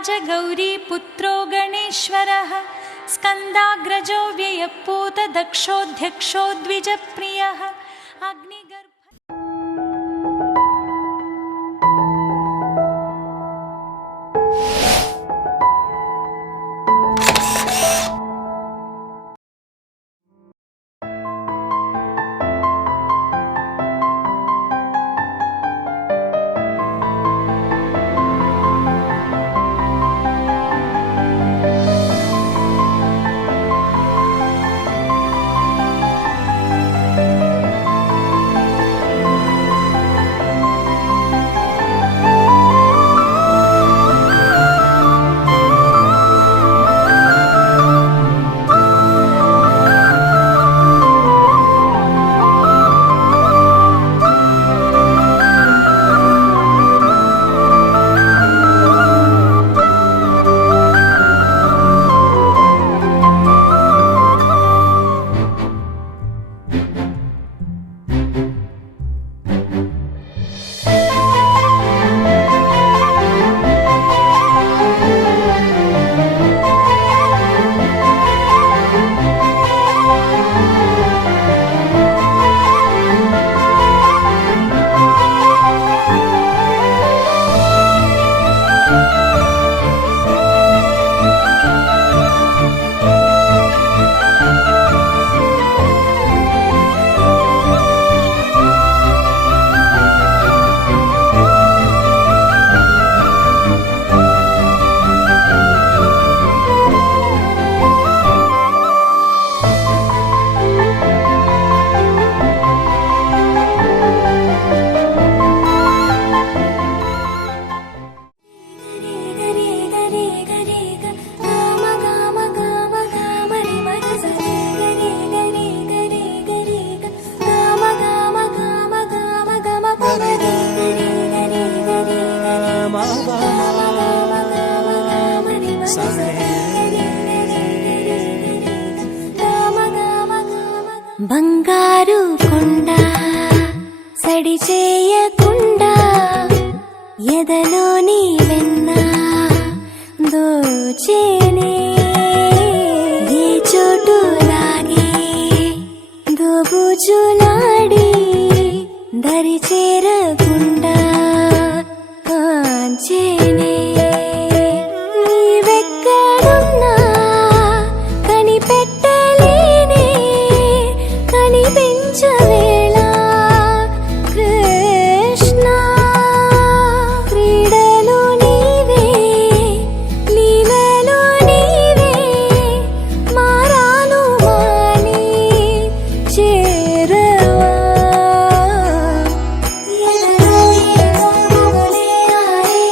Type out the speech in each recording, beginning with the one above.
विघ्नराजगौरीपुत्रो गणेश्वरः स्कन्दाग्रजो व्ययपूतदक्षोऽध्यक्षो द्विजप्रियः अग्निगर्भ బంగారు కొండ సడి చేయకుండా ఎదలోని వెన్న దోచేనే ఏ చోటు లాగే దోబుజులాడి దరి చేరకుండా కాంచేనే నీవెక్కడున్నా కనిపెట్టలేనే కనిపించవేళ కృష్ణ క్రీడలు నీవే లీలలు నీవే మారాను మాని చేరవా ఎదలో ఏమో మొగలే ఆయే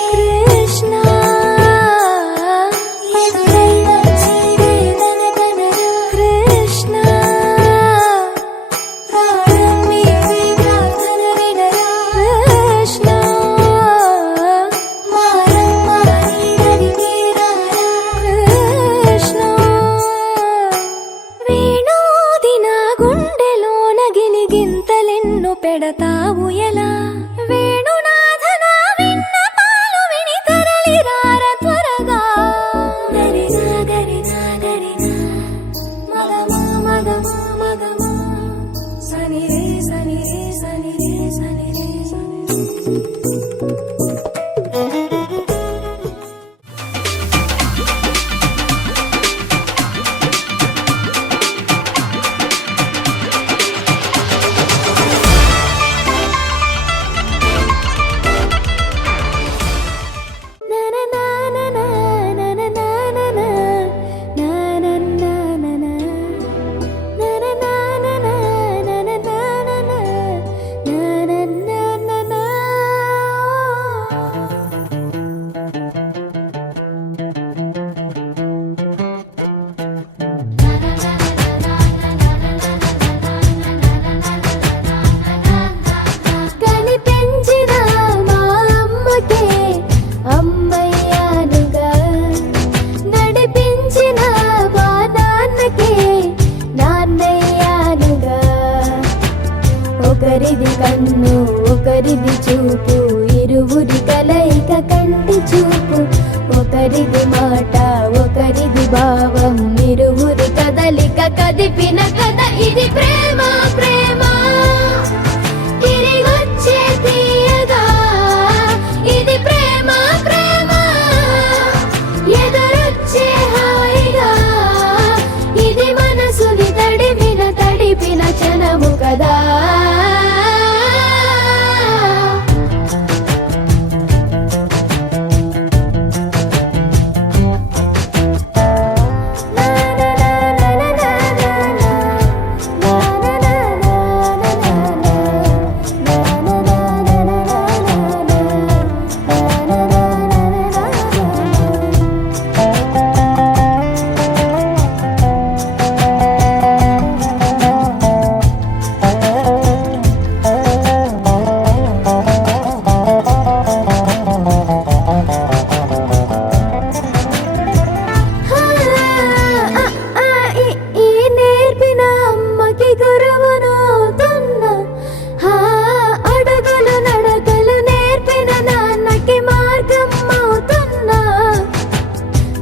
బ్రతుక్కి మార్గం అవుతున్నా.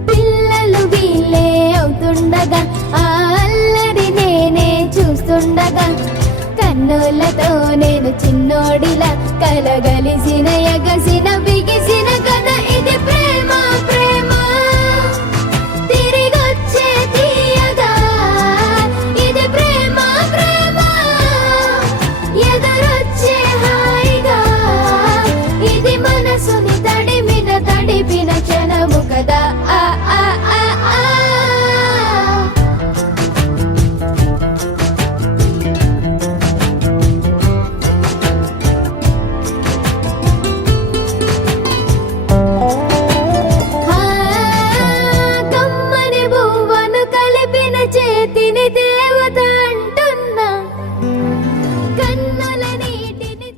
పిల్లలు వీళ్ళే అవుతుండగా ఆ అల్లరి నేనే చూస్తుండగా కన్నులతో నేను చిన్నోడిలా కలగలిసిన ఎగసిన బిగిసిన కథ ఇది ప్రేమ ప్రేమ తిరిగొచ్చే తీయగా ఇది ప్రేమ ప్రేమ ఎదురొచ్చే హాయిగా ఇది మనసుని తడిపిన క్షణము కదా ఆ ఆ ఆ ఆ కమ్మని బువ్వను కలిపిన చేతిని దేవత అంటున్నా కన్నుల నీటిని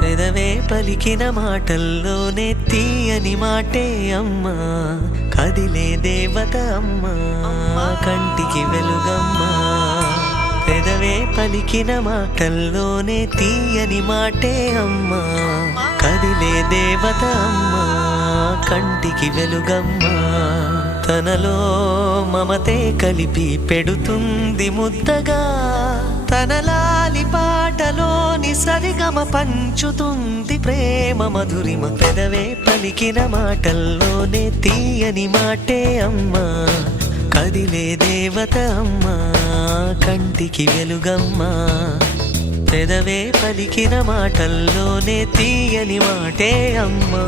పెదవే పలికిన మాటల్లోనే తీయని మాటే అమ్మా కదిలే దేవత అమ్మా కంటికి వెలుగమ్మా. పెదవే పలికిన మాటల్లోనే తీయని మాటే అమ్మా కదిలే దేవత అమ్మా కంటికి వెలుగమ్మా. తనలో మమతే కలిపి పెడుతుంది ముద్దగా తనలాలి పాటలోని సరిగమ పంచుతుంది ప్రేమ మధురిమ. పెదవే పలికిన మాటల్లోనే తీయని మాటే అమ్మా కదిలే దేవత అమ్మా కంటికి వెలుగమ్మా. పెదవే పలికిన మాటల్లోనే తీయని మాటే అమ్మా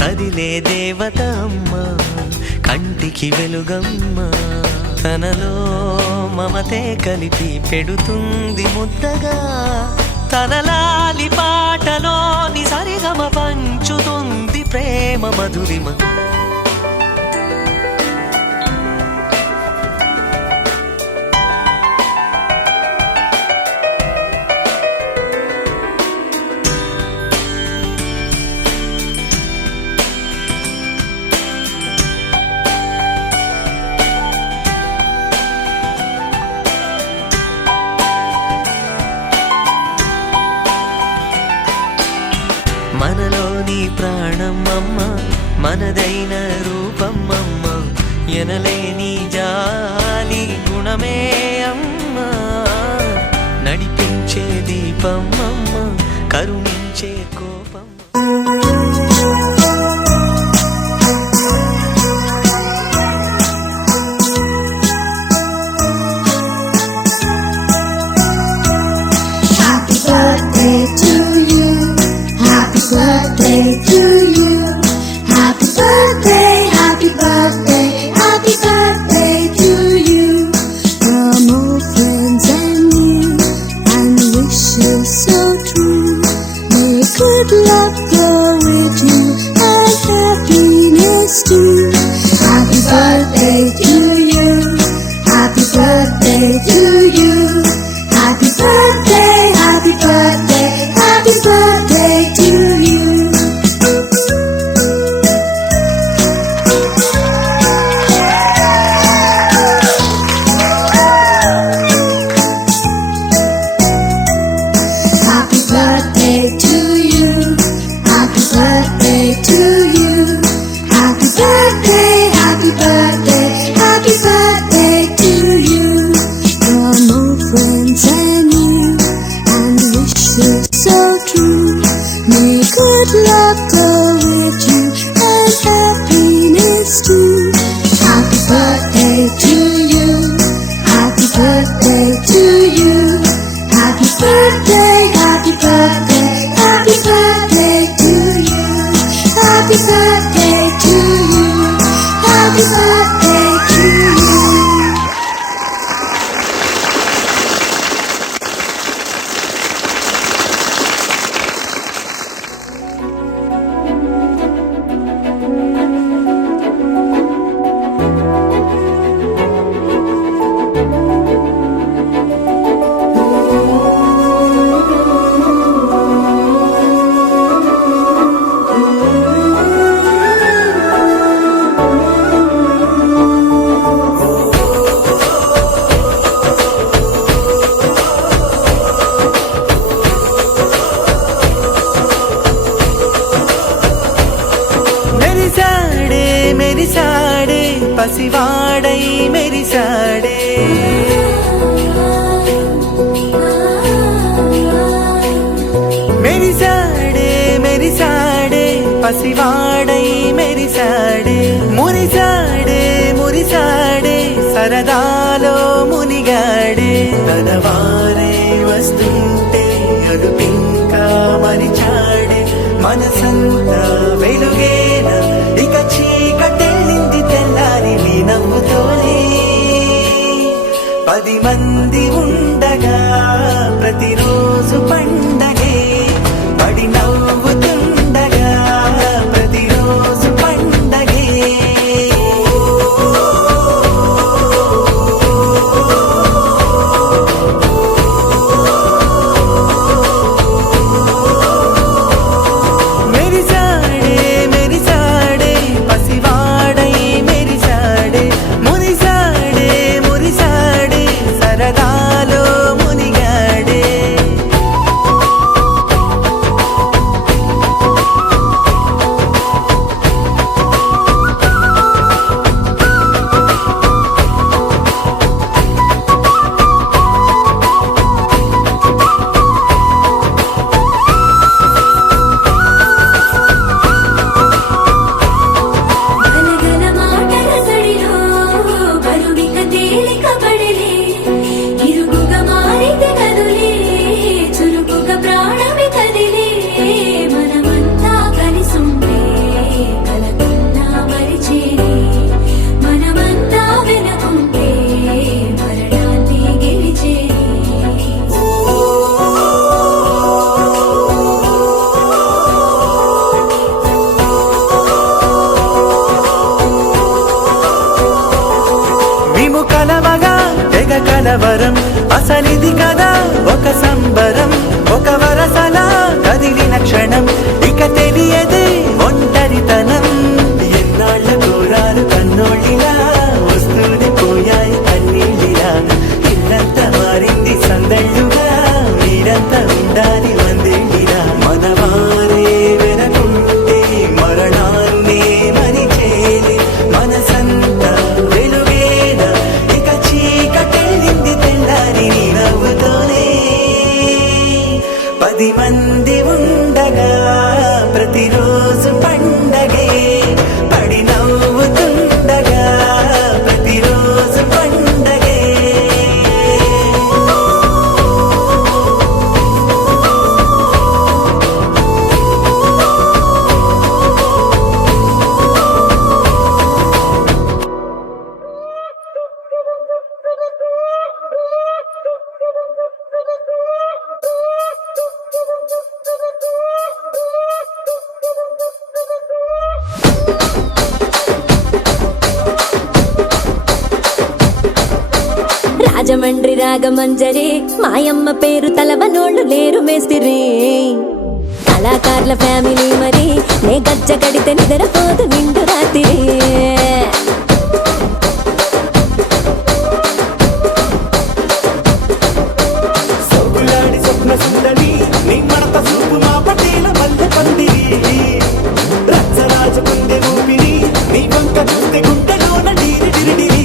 కదిలే దేవత అమ్మా కంటికి వెలుగమ్మా. తనలో మమతే కలిపి పెడుతుంది ముద్దగా తనలాలి పాటలోని సరిగమ పంచుతుంది ప్రేమ మధురిమ. మనలోని ప్రాణమమ్మ మనదైన రూపమమ్మ ఎనలేని జాలి గుణమే అమ్మ నడిపించే దీపమమ్మ కరుణించే కోపం. birthday to you. Happy birthday, happy birthday, happy birthday to you. Happy birthday to you. Happy birthday to you. Happy birthday, happy birthday, happy birthday to you. From all friends and you, and wishes so true. May good luck go with you and happiness too. Happy birthday to you. Happy birthday to you. Happy birthday, happy birthday, happy birthday to you. Happy birthday to you. Happy birthday to you. మెరిసాడే మెరిసాడే పసివాడై మెరిసాడే మెరిసాడే మెరిసాడే పసివాడై మెరిసాడే మురిసాడే మురిసాడే సరదాలో మునిగాడే తన వారే వస్తుంటే అడుపింకా మరిచాడే మనసంతా వెలుగేన ఇక చీకటెళ్ళింది తెల్లారి నీ నవ్వుతోనే 10 మంది ఉండగా ప్రతిరోజు పండగే పడి నవ్వుతుండగా ప్రతిరోజు పండగే మెరిసాడే మెరిసాడే పసివాడై మెరిసాడే మురిసాడే మురిసాడే సరదాలో మునిగాడే గలగల మాటల సడిలో బరువిక తేలిక పడలే ఇరుగుగా మారితే కదులే చురుకుగా ప్రాణమి కదిలే మనమంతా కలిసుంటే కలకున్నా మరిచేనే మనమంతా వెనకుంటే మరణాన్ని గెలిచేనే మేము కలవగా తెగ కలవరం అసలిది కదా ఒక సంబరం ఒక వరసలా కదిలిన క్షణం ఇక తెలియదే ఒంటరితనం ఎన్నాళ్ళ దూరాలు కన్నోళ్ళిలా వస్తూనే పోయాయి కన్నీళ్ళిలా ఇల్లంతా మారింది సందళ్ళుగా మీరంతా ఉండాలి వందేళ్ళిలా మనవారే వెనకుంటే మరణాన్నే మరిచేలే మనసంతా వెలుగేన ఇక చీకటెళ్ళింది తెల్లారి నీ నవ్వుతోనే 10 మంది ఉండగా రాజమండ్రి రాగమంజరి మాయమ్మ పేరు తలవనోళ్ళు లేరు మేస్తిరి కళాకారుల ఫ్యామిలీ మరి నే గజ్జ కడితే నిద్రపోదు నిండు రాత్రి సోకులాడి స్వప్న సుందరి నీ మడత సూపు మా పటేల మల్లె పందిరి రచ్చరాజు గుండె ఊపిరి నీ వంక గుండె గుండెలోన డీరి డిరిడిరి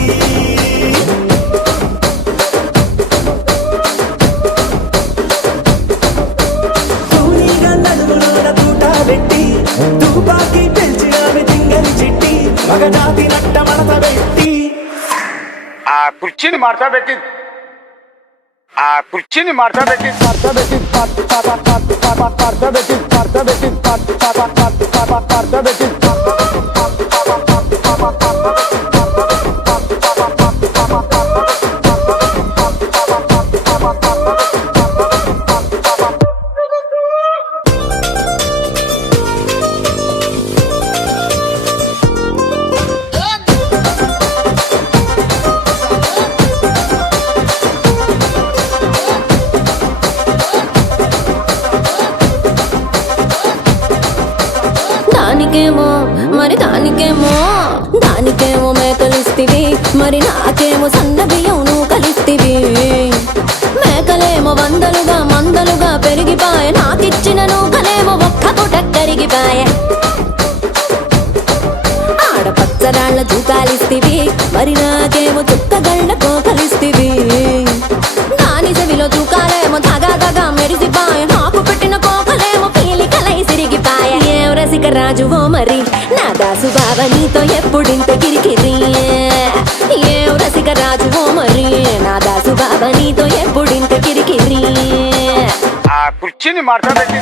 తూనీగా నడుములోన తూట పెట్టి తుపాకి పెంచి ఆమె తింగలి చిట్టి మగజాతి నట్ట మడత పెట్టి ఆ కుర్చీని మార్తా పెట్టి దానికేమో మరి దానికేమో మేకలిస్తివి మరి నాకేమో సన్న బియ్యం నువ్వు కలిస్తివి మేకలేమో వందలుగా మందలుగా పెరిగిపాయ నాకిచ్చిన నూకలేమో ఒక్క పూట కరిగిపాయ ఆడపచ్చరాళ్ళ జూకాలిస్తివి మరి నాకేమో చుక్కగళ్ళ కోకలిస్తివి దాని చెవిలో జూకాలేమో దగా మెరిసిపాయ నాకు పెట్టిన కోకలేమో పీలికలై సిరిగిపాయ ఏం రసిక రాజువో మరి నా దాసు బావ నీతో ఎప్పుడింత కిరికిరి ఏం రసిక రాజువో మరి నా దాసు బావ నీతో ఎప్పుడింత కిరికిరి ఆ కుర్చీని మార్తా పెట్టి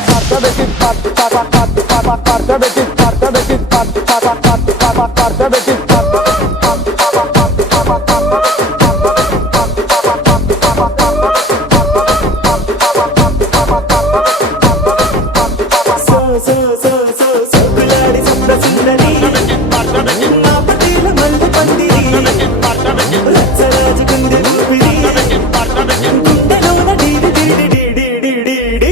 సోకులాడి స్వప్న సుందరి నా పటేల మల్లె పందిరి రచ్చరాజు గుండె ఊపిరి గుండెలోన డీడి డీడి డీడి డీడి డీ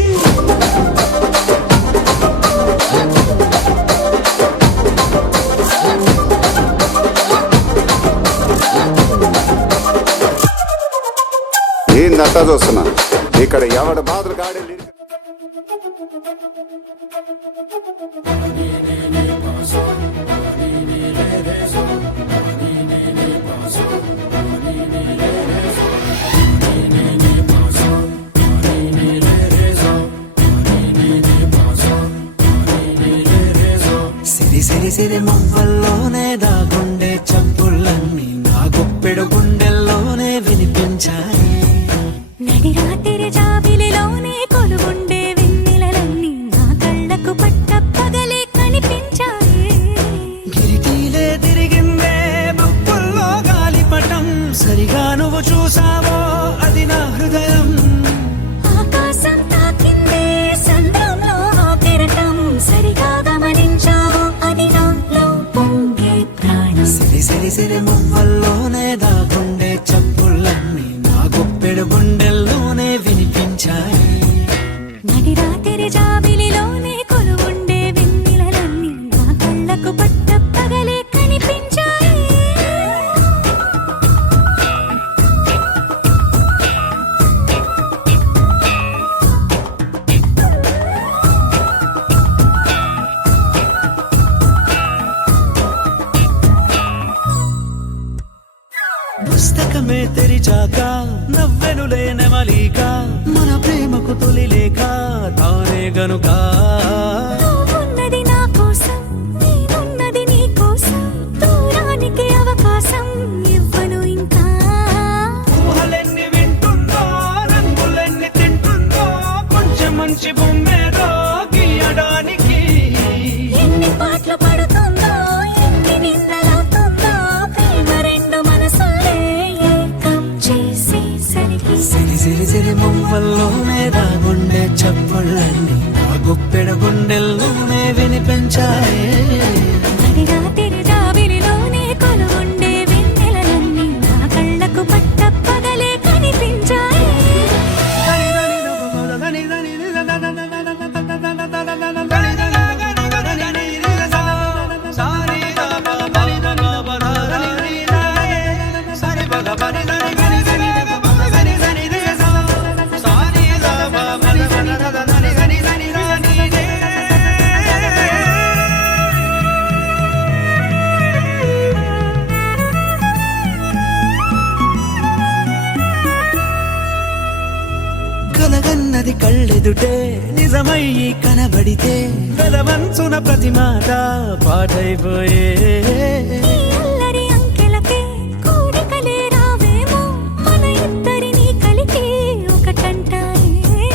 ఏందంతా చూస్తున్నా ఇక్కడ ఎవడ బాధలు కాడే సిరి సిరి సిరి మువ్వల్లోనే దాగుండే చప్పుళ్ళన్నీ నా గుప్పెడు గుండెల్లోనే వినిపించాయి నడిరాత్రి జాబిలిలోనే కొలువుండే వెన్నెలలన్నీ నా కళ్ళకు పట్టపగలే కనిపించాయి గిరిటీలే తిరిగిందే బుక్కుల్లో గాలిపటం సరిగా నువ్వు చూసావో అది నా హృదయం ఆకాశం తాకిందే సంద్రంలో ఆ కెరటం సరిగా గమనించావు అది నాలో పొంగే ప్రాణం సిరి సిరి సిరి మువ్వల్లోనే దాగుండే చప్పుళ్ళన్నీ నా గుప్పెడు గుండెల్లోనే వినిపించాయి నడిరాత్రి జాబిలిలోనే కొలువుండే వెన్నెలలన్నీ నా కళ్ళకు పట్టపగలే కనిపించాయి పుస్తకమే తెరిచాక నవ్వెనులే నెమలిక మన ప్రేమకు తొలి లేక తానే గనుక నువ్వున్నది నా కోసం నేనున్నది నీ కోసం దూరానికి అవకాశం ఇవ్వను ఇంకా ఊహలెన్ని వింటుందో రంగులెన్ని తింటుందో కొంచెం మంచి బొమ్మేదో గీయడానికి ఎన్ని పాటలు పడుతుందో ఎన్ని నిందలవుతుందో ప్రేమ రెండు మనసులే ఏకం చేసేసరికి సిరి సిరి సిరి మువ్వల్లోనే దాగుండే చప్పుళ్ళన్నీ నా గుప్పెడ గుండెల్లోనే వినిపించాయి నడిరాత్రి జాబిలిలోనే కొలువుండే వెన్నెలలన్నీ నా కళ్ళకు పట్టపగలే కని కలగన్నది కళ్ళెదుటే నిజమయ్యి కనబడితే వెలవంచున ప్రతి మాట పాటైపోయే ఈ అల్లరి అంకెలకే కోరికలే రావేమో మన ఇద్దరిని కలిపి ఒకటంటాయే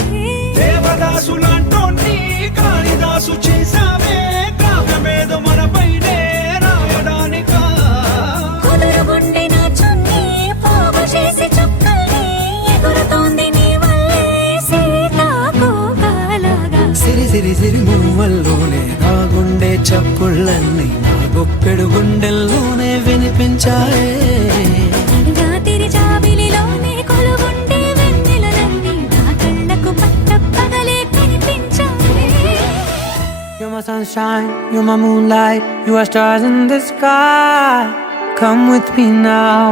దేవదాసులంటోని కాళిదాసు చేసావే కావ్యమేదో మనపైనే రాయడానికా కుదురుగుండె నా చున్నీ పోగు చేసి చుక్కల్ని ఎగురుతోంది నీ వల్లే సీతాకోకలాగా సిరి సిరి సిరి మువ్వల్లోనే నా గుండె చప్పుళ్ళన్నీ నా గొప్పెడు గుండెల్లోనే వినిపించాయే రాత్రి జాబిలిలోనే కొలుగుండే వెన్నెలలన్నీ నా కళ్ళకు పట్టపగలే కనిపించాయి You're my sunshine, you're my moonlight, you are stars in the sky. Come with me now,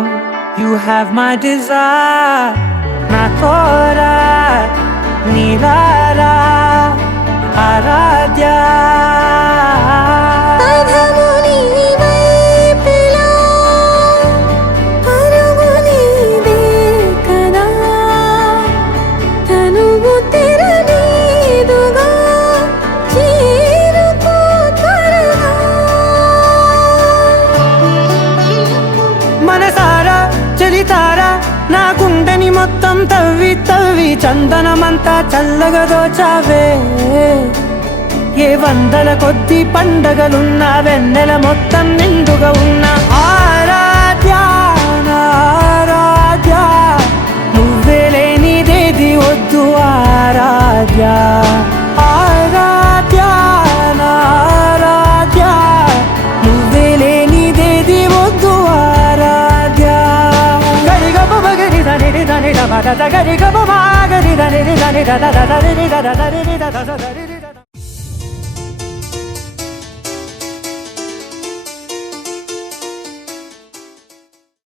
you have my desire. Na tora, nilara, aradhya. పదము నీ వైపులా పరుగు నీదే కదా తనువు తెరనీదుగా చేరుకో త్వరగా మనసారా చలితారా నా గుండెని మొత్తం తవ్వి తవ్వి చందనమంతా చల్లగా దోచావే ఏ వందల కొద్ది పండగలున్నా వెన్నెల మొత్తం నిండుగా ఉన్న ఆరాధ్య నా ఆరాధ్య నువ్వే లేనిదేది వద్దు ఆరాధ్య ఆరాధ్య నా ఆరాధ్య నువ్వే లేనిదేది వద్దు ఆరాధ్య గరిగమ మగరి దని దని ద మద గరిగమ మాగరి దని దని the the the the the the the the the the the